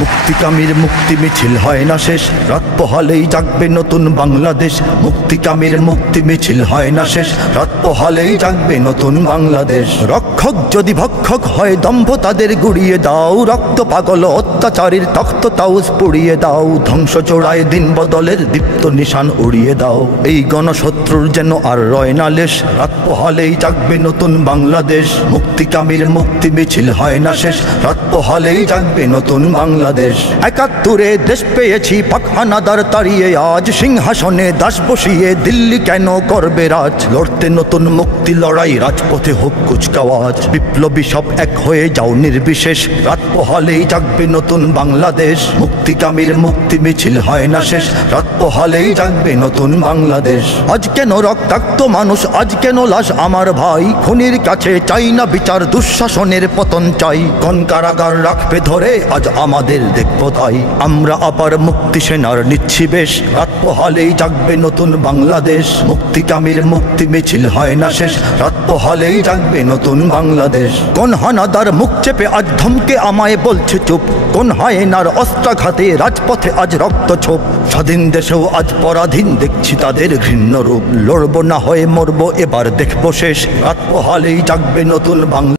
মুক্তিকামীর মুক্তি মিছিল হয় না শেষ, রাত পোহালেই জাগবে নতুন বাংলাদেশ। মুক্তিকামীর মুক্তি মিছিল হয় না শেষ, রাত পোহালেই জাগবে নতুন বাংলাদেশ। রক্ষক যদি ভক্ষক হয় দম্ভ তাদের গুড়িয়ে দাও, রক্ত পাগল অত্যাচারীর তখ্ত তাউজ পুড়িয়ে দাও। ধ্বংস চোড়ায় দিন বদলের দীপ্ত নিশান উড়িয়ে দাও, এই গণশত্রুর যেন আর রয় না লেশ। রাত পোহালেই জাগবে নতুন বাংলাদেশ, মুক্তিকামীর মুক্তি মিছিল হয় না শেষ, রাত পোহালেই জাগবে নতুন বাংলাদেশ। ৭১ দেশ পেয়েছি পাক হানাদার তাড়িয়ে, আজ সিংহাসনে দাস বসিয়ে দিল্লি কেন করবে রাজ। লড়তে নতুন মুক্তি লড়াই, রাজপথে হোক কুচকাওয়াজ। বিপ্লবী সব এক হয়ে যাও নির্বিশেষ, রাত পোহালেই জাগবে নতুন বাংলাদেশ। মুক্তিকামীর মুক্তি মিছিল হয় না শেষ, রাত পোহালেই জাগবে নতুন বাংলাদেশ। আজ কেন রক্তাক্ত মানুষ, আজ কেন লাশ আমার ভাই। খুনির কাছে চাই না বিচার, দুঃশাসনের পতন চাই। কোন কারাগার রাখবে ধরে আজ আমাদের দেখব তাই। আমরা আবার মুক্তি সেনার নিচ্ছি বেশ, রাত পোহালেই জাগবে নতুন বাংলাদেশ। মুক্তিকামীর মুক্তি মিছিল হয় না শেষ, রাত পোহালেই জাগবে নতুন বাংলাদেশ। কোন হানাদার মুখ চেপে আজ ধমকে আমায় বলছে চুপ, কোন হায়নার অস্ত্রাঘাতে রাজপথে আজ রক্ত ছোপ। স্বাধীন দেশেও আজ পরাধীন দেখছি তাদের ঘৃণ্য রূপ। লড়ব না হয়ে মরব এবার দেখব শেষ, রাত পোহালেই জাগবে নতুন বাংলা।